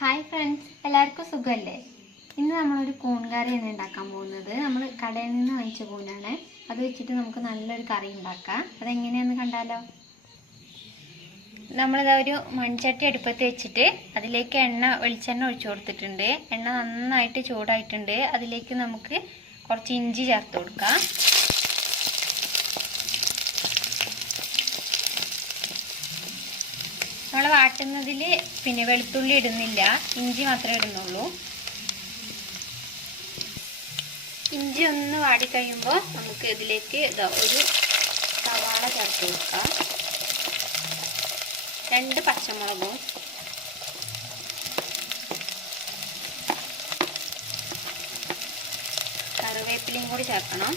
Hi friends, എല്ലാവർക്കും സുഖമല്ലേ? ഇന്ന് നമ്മളൊരു കൂൺ കറിയാണ് ഉണ്ടാക്കാൻ പോകുന്നത്. നമ്മൾ കടയിൽ നിന്ന് വാങ്ങിച്ച കൂനാണ്. അത് വെച്ചിട്ട് നമുക്ക് നല്ലൊരു കറി ഉണ്ടാക്കാം. അതെങ്ങനെയാണെന്ന് കണ്ടാലോ? നമ്മളിതാ ഒരു മൺചട്ടി അടുപ്പത്ത് വെച്ചിട്ട് അതിലേക്ക് വെളിച്ചെണ്ണ ഒഴിച്ചു കൊടുത്തിട്ടുണ്ട്. എണ്ണ നന്നായിട്ട് ചൂടായിട്ടുണ്ട്. അതിലേക്ക് നമുക്ക് കുറച്ച് ഇഞ്ചി ചേർത്ത് കൊടുക്കാം. നമ്മൾ വാട്ടുന്നതിൽ വെളുത്തുള്ളി ഇടുന്നില്ല, ഇഞ്ചി മാത്രമേ ഇടുന്നുള്ളൂ. ഇഞ്ചി ഒന്ന് വാടിക്കഴിയുമ്പോൾ നമുക്ക് ഇതിലേക്ക് ഒരു സവാള ചേർത്ത് കൊടുക്കാം. 2 പച്ചമുളകും കറിവേപ്പിലയും കൂടി ചേർക്കണം.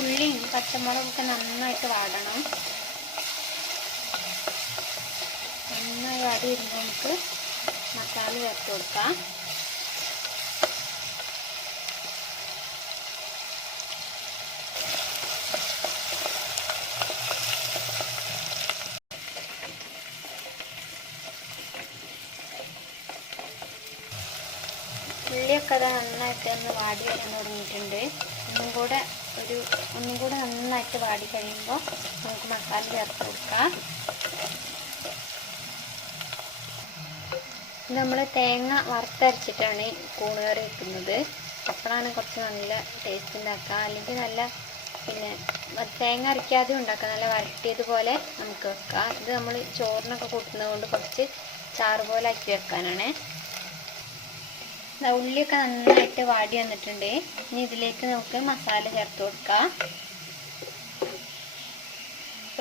ഉള്ളിയും പച്ചമുളകൊക്കെ നന്നായിട്ട് വാടണം. നന്നായി വാടി വരുമ്പോൾ നമുക്ക് മസാല ചേർത്ത് കൊടുക്കാം. ഉള്ളിയൊക്കെ അത് നന്നായിട്ട് ഒന്ന് വാടി വരാൻ തുടങ്ങിയിട്ടുണ്ട്. ഒന്നും കൂടെ നന്നായിട്ട് വാടി കഴിയുമ്പോൾ നമുക്ക് മസാല ചേർത്ത് കൊടുക്കാം. നമ്മൾ തേങ്ങ വറുത്തരച്ചിട്ടാണ് കൂൺ കറി വെക്കുന്നത്. അപ്പോഴാണ് കുറച്ച് നല്ല ടേസ്റ്റ് ഉണ്ടാക്കുക. അല്ലെങ്കിൽ നല്ല തേങ്ങ അരയ്ക്കാതെ ഉണ്ടാക്കുക. നല്ല വരട്ടിയതുപോലെ നമുക്ക് വെക്കാം. ഇത് നമ്മൾ ചോറിനൊക്കെ കൂട്ടുന്നത് കൊണ്ട് കുറച്ച് ചാറ് പോലെ ആക്കി വെക്കാനാണ്. ഉള്ളിയൊക്കെ നന്നായിട്ട് വാടി വന്നിട്ടുണ്ട്. ഇനി ഇതിലേക്ക് നമുക്ക് മസാല ചേർത്ത് കൊടുക്കാം.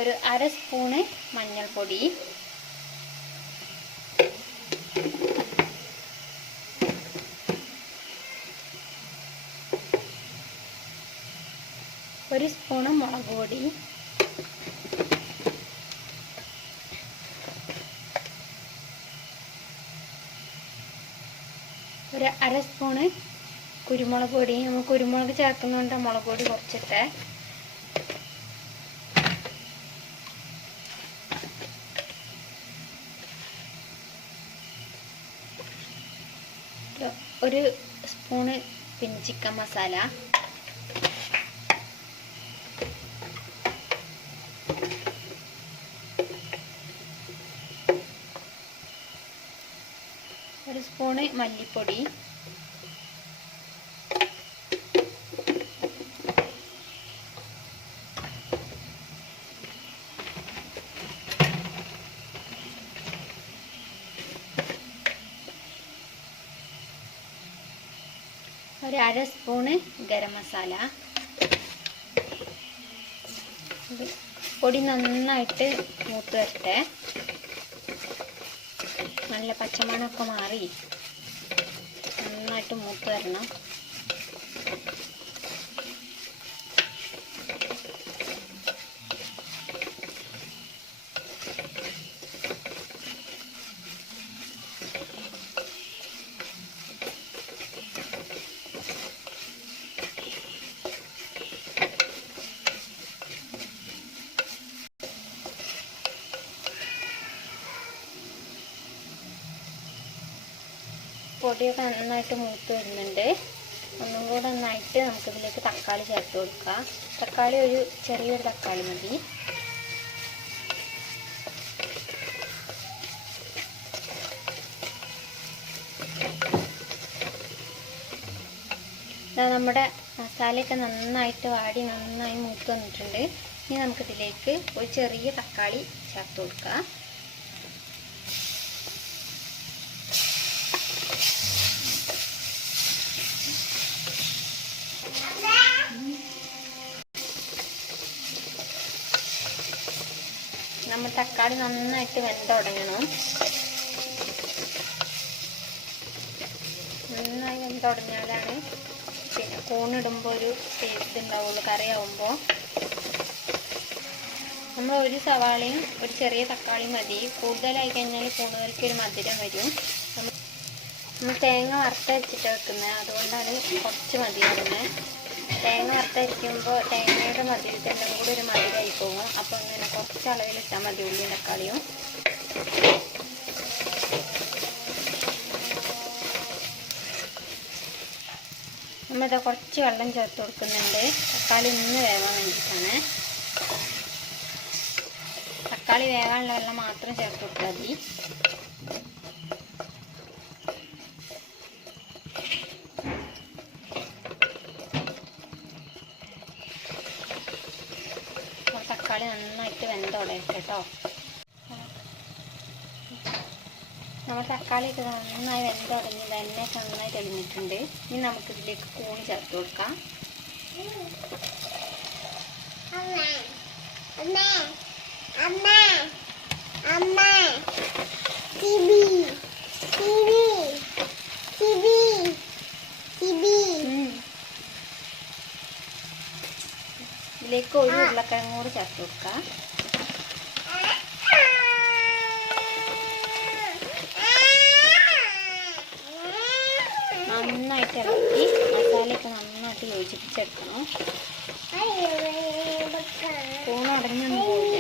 ഒരു 1/2 സ്പൂണ് മഞ്ഞൾപ്പൊടി, ഒരു സ്പൂണ് മുളക് പൊടി, ഒരു 1/2 സ്പൂണ് കുരുമുളക് പൊടി. നമ്മൾ കുരുമുളക് ചേർക്കുന്നുണ്ട് മുളക് പൊടി കുറച്ചിട്ട്. ഒരു സ്പൂണ് ചിക്കൻ മസാല, ഒരു സ്പൂണ് മല്ലിപ്പൊടി, ഒരു 1/2 സ്പൂണ് ഗരം മസാല. പൊടി നന്നായിട്ട് മൂത്ത് വരട്ടെ. നല്ല പച്ചമണമൊക്കെ മാറി നന്നായിട്ട് മൂത്ത് വരണം. പൊടിയൊക്കെ നന്നായിട്ട് മൂത്ത് വരുന്നുണ്ട്. ഒന്നും കൂടെ നന്നായിട്ട് നമുക്കിതിലേക്ക് തക്കാളി ചേർത്ത് കൊടുക്കാം. തക്കാളി ചെറിയൊരു തക്കാളി മതി. നമ്മുടെ മസാലയൊക്കെ നന്നായിട്ട് വാടി നന്നായി മൂത്ത് വന്നിട്ടുണ്ട്. ഇനി നമുക്കിതിലേക്ക് ഒരു ചെറിയ തക്കാളി ചേർത്ത് കൊടുക്കാം. തക്കാളി നന്നായിട്ട് വെന്തുടങ്ങണം. നന്നായി വെന്തുടഞ്ഞാലാണ് പിന്നെ കൂണിടുമ്പോൾ ഒരു ടേസ്റ്റ് ഉണ്ടാവുള്ളൂ. കറിയാവുമ്പോൾ നമ്മൾ ഒരു സവാളയും ഒരു ചെറിയ തക്കാളിയും മതി. കൂടുതലായി കഴിഞ്ഞാൽ കൂണുകൾക്ക് ഒരു മധുരം വരും. നമ്മൾ തേങ്ങ വറുത്തരച്ചിട്ട് വെക്കുന്നത്, അതുകൊണ്ടാണ് കുറച്ച് മതിയാകുന്നത്. തേങ്ങ വറുത്തരയ്ക്കുമ്പോൾ തേങ്ങയുടെ മധുരത്തിൻ്റെ കൂടെ ഒരു മധുരമായി പോകും. അപ്പോൾ ഇങ്ങനെ കുറച്ച് അളവിലിട്ടാൽ മതി ഉള്ളിയും തക്കാളിയും. നമ്മളിത് കുറച്ച് വെള്ളം ചേർത്ത് കൊടുക്കുന്നുണ്ട്. തക്കാളി ഒന്ന് വേവാൻ വേണ്ടിയിട്ടാണ്. തക്കാളി വേവാനുള്ള വെള്ളം മാത്രം ചേർത്ത് കൊടുത്താൽ മതി. തക്കാളി നന്നായിട്ട് വെന്തുടയട്ടെ കേട്ടോ. നമ്മൾ തക്കാളിയൊക്കെ നന്നായി വെന്തുടങ്ങി എണ്ണയൊക്കെ നന്നായി തെളിഞ്ഞിട്ടുണ്ട്. ഇനി നമുക്കിതിലേക്ക് കൂൺ ചേർത്ത് കൊടുക്കാം. ഇതിലേക്ക് ഒരു ഉരുളക്കിഴങ്ങ് കൂടി ചേർത്ത് കൊടുക്കാം. നന്നായിട്ട് ഇളക്കി മസാലയൊക്കെ നന്നായിട്ട് യോജിപ്പിച്ചെടുക്കണം. കൂൺ അടഞ്ഞൊന്നും പോവില്ല.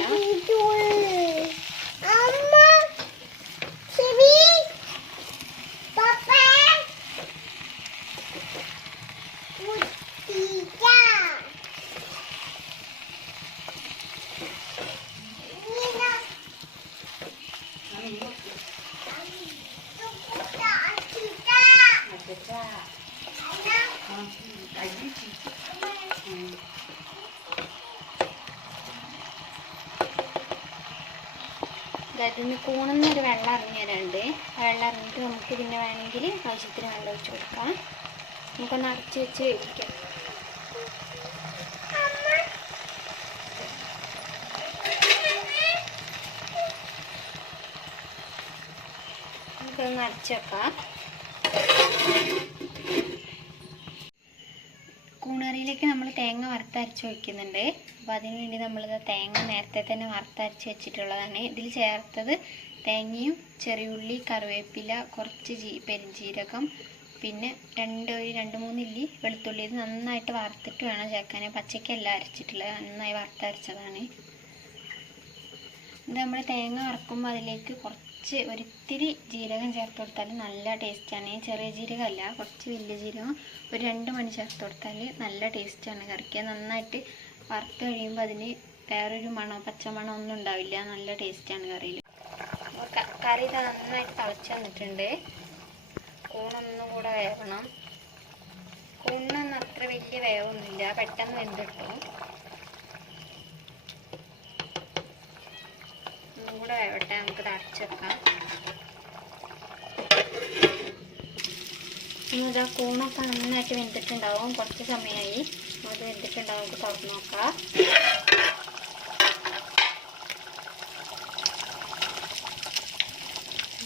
ഇതിന് കൂണെന്നൊരു വെള്ളം ഇറങ്ങി വരാനുണ്ട്. ആ വെള്ളം ഇറങ്ങിയിട്ട് നമുക്ക് പിന്നെ വേണമെങ്കിൽ ആവശ്യത്തിന് വെള്ളം ഒഴിച്ച് കൊടുക്കാം. നമുക്കൊന്ന് അടച്ച് വെച്ച് ഇരിക്കാം. നമുക്കൊന്ന് അടച്ച് വെക്കാം. കൂണറിയിലേക്ക് നമ്മൾ തേങ്ങ വറുത്തരച്ച് വയ്ക്കുന്നുണ്ട്. അപ്പോൾ അതിന് വേണ്ടി നമ്മളിത് തേങ്ങ നേരത്തെ തന്നെ വറുത്തരച്ച് വെച്ചിട്ടുള്ളതാണ്. ഇതിൽ ചേർത്തത് തേങ്ങയും ചെറിയുള്ളി, കറിവേപ്പില, കുറച്ച് പെരുംജീരകം, പിന്നെ ഒരു 2-3 ഇല്ലി വെളുത്തുള്ളി. ഇത് നന്നായിട്ട് വറുത്തിട്ട് വേണം ചേർക്കാൻ. പച്ചയ്ക്കല്ല അരച്ചിട്ടുള്ളത്, നന്നായി വറുത്തരച്ചതാണ്. ഇത് നമ്മൾ തേങ്ങ വറക്കുമ്പോൾ അതിലേക്ക് ഒരിത്തിരി ജീരകം ചേർത്ത് കൊടുത്താൽ നല്ല ടേസ്റ്റാണ്. ചെറിയ ജീരകമല്ല, കുറച്ച് വലിയ ജീരകം ഒരു 2 മണി ചേർത്ത് കൊടുത്താൽ നല്ല ടേസ്റ്റാണ് കറിക്ക്. നന്നായിട്ട് വറുത്ത് കഴിയുമ്പോൾ അതിന് വേറൊരു മണോ പച്ചമണോ ഒന്നും ഉണ്ടാവില്ല. നല്ല ടേസ്റ്റാണ് കറിയിൽ. കറി ഇത് നന്നായിട്ട് തിളച്ച് വന്നിട്ടുണ്ട്. കൂണൊന്നും കൂടെ വേവണം. കൂണിനൊന്നും അത്ര വലിയ വേവൊന്നുമില്ല, പെട്ടെന്ന് വെന്തിട്ടും. ഒന്നും കൂടെ വേവട്ടെ, നമുക്ക് അടച്ച് വെക്കാം. ഇതാ കൂണൊക്കെ നന്നായിട്ട് വെന്തിട്ടുണ്ടാവും. കുറച്ച് സമയമായി അത് വെന്തിട്ടുണ്ടാവും. നമുക്ക് തുറന്ന് നോക്കാം.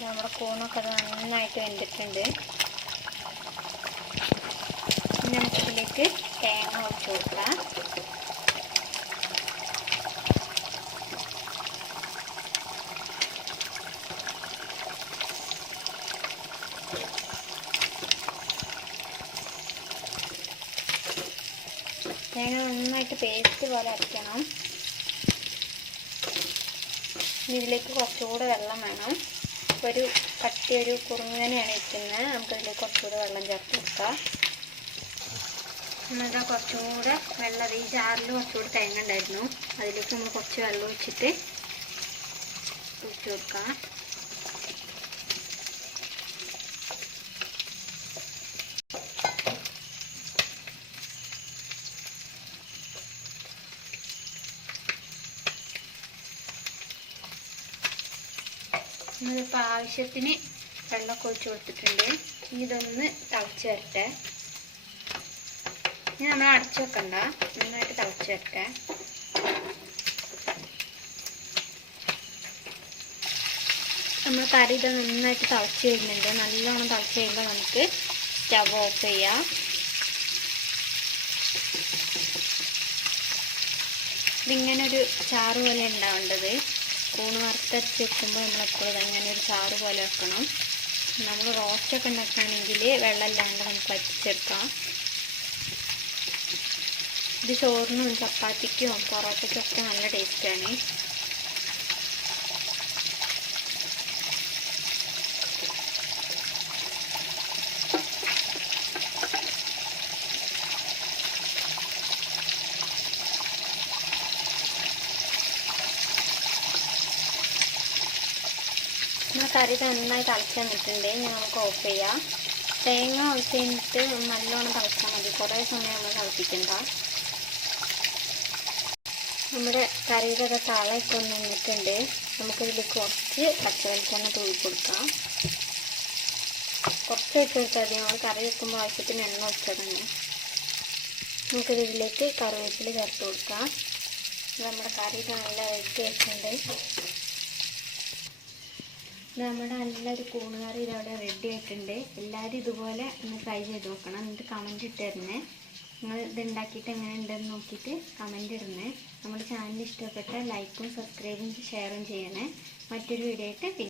നമ്മുടെ കൂണൊക്കെ അത് നന്നായിട്ട് വെന്തിട്ടുണ്ട്. ഇനി നമുക്കിതിലേക്ക് തേങ്ങ ഒഴിച്ച് കൊടുക്കാം. തേങ്ങ നന്നായിട്ട് പേസ്റ്റ് പോലെ അരയ്ക്കണം. ഇതിലേക്ക് കുറച്ചുകൂടെ വെള്ളം വേണം. ഒരു കുറുങ്ങനെയാണ് ഇരിക്കുന്നത്. നമുക്കതിലേക്ക് കുറച്ചുകൂടെ വെള്ളം ചേർത്ത് കൊടുക്കാം. എന്നിട്ട് കുറച്ചുകൂടെ വെള്ളം, ഈ ജാറിൽ കുറച്ചുകൂടെ തേങ്ങ ഉണ്ടായിരുന്നു, അതിലേക്ക് നമ്മൾ കുറച്ച് വെള്ളം ഒഴിച്ചിട്ട് ഒഴിച്ച് കൊടുക്കാം. നമ്മളിപ്പോൾ ആവശ്യത്തിന് വെള്ളമൊക്കെ ഒഴിച്ച് കൊടുത്തിട്ടുണ്ട്. ഇതൊന്ന് തിളച്ച് വരട്ടെ. ഇനി നമ്മൾ അടച്ചു വെക്കണ്ട, നന്നായിട്ട് തിളച്ച് വരട്ടെ. നമ്മൾ കറി ഇത് നന്നായിട്ട് തിളച്ച് വരുന്നുണ്ട്. നല്ലോണം തിളച്ച് കഴിയുമ്പോൾ നമുക്ക് സ്റ്റവ് ഓഫ് ചെയ്യാം. ഇതിങ്ങനെ ഒരു ചാറ് പോലെ ഉണ്ടാവേണ്ടത്. കൂണ് വറുത്തരച്ച് വെക്കുമ്പോൾ നമ്മളെപ്പോഴും അങ്ങനെ ഒരു ചാറ് പോലെ വെക്കണം. നമ്മൾ റോസ്റ്റൊക്കെ ഉണ്ടാക്കുകയാണെങ്കിൽ വെള്ളമില്ലാണ്ട് നമുക്ക് വറ്റിച്ചെടുക്കാം. ഇത് ചോറിനും ചപ്പാത്തിക്കും പൊറോട്ടയ്ക്കും ഒക്കെ നല്ല ടേസ്റ്റാണ്. നമ്മൾ കറി നന്നായി തിളച്ച് വന്നിട്ടുണ്ട്. ഇനി നമുക്ക് ഓഫ് ചെയ്യാം. തേങ്ങ ഒഴിച്ച് കഴിഞ്ഞിട്ട് നല്ലോണം തിളച്ചാൽ മതി. കുറേ സമയം നമ്മൾ തിളപ്പിക്കണ്ട. നമ്മുടെ കറിയുടെ താളമൊക്കെ ഒന്ന് നിന്നിട്ടുണ്ട്. നമുക്കിതിൽ കുറച്ച് പച്ചവെളിച്ചെണ്ണ തൂവി കൊടുക്കാം. കുറച്ച് വെച്ച് കൊടുത്താൽ മതി. നമ്മൾ കറി വെക്കുമ്പോൾ ആവശ്യത്തിന് എണ്ണ ഒഴിച്ചിടണം. നമുക്കിതിലേക്ക് കറിവേപ്പില ചേർത്ത് കൊടുക്കാം. നമ്മുടെ കറി നല്ല റെഡി ആയിട്ടുണ്ട്. നമ്മുടെ നല്ലൊരു കൂണ് കറി ഇതവിടെ റെഡി ആയിട്ടുണ്ട്. എല്ലാവരും ഇതുപോലെ ഒന്ന് ട്രൈ ചെയ്ത് നോക്കണം. എന്നിട്ട് കമൻറ്റ് ഇട്ട് തരണേ. നിങ്ങൾ ഇത് ഉണ്ടാക്കിയിട്ട് എങ്ങനെ ഉണ്ടെന്ന് നോക്കിയിട്ട് കമൻറ്റ് ഇടണേ. നമ്മുടെ ചാനൽ ഇഷ്ടപ്പെട്ട ലൈക്കും സബ്സ്ക്രൈബും ഷെയറും ചെയ്യണേ. മറ്റൊരു വീഡിയോ ആയിട്ട്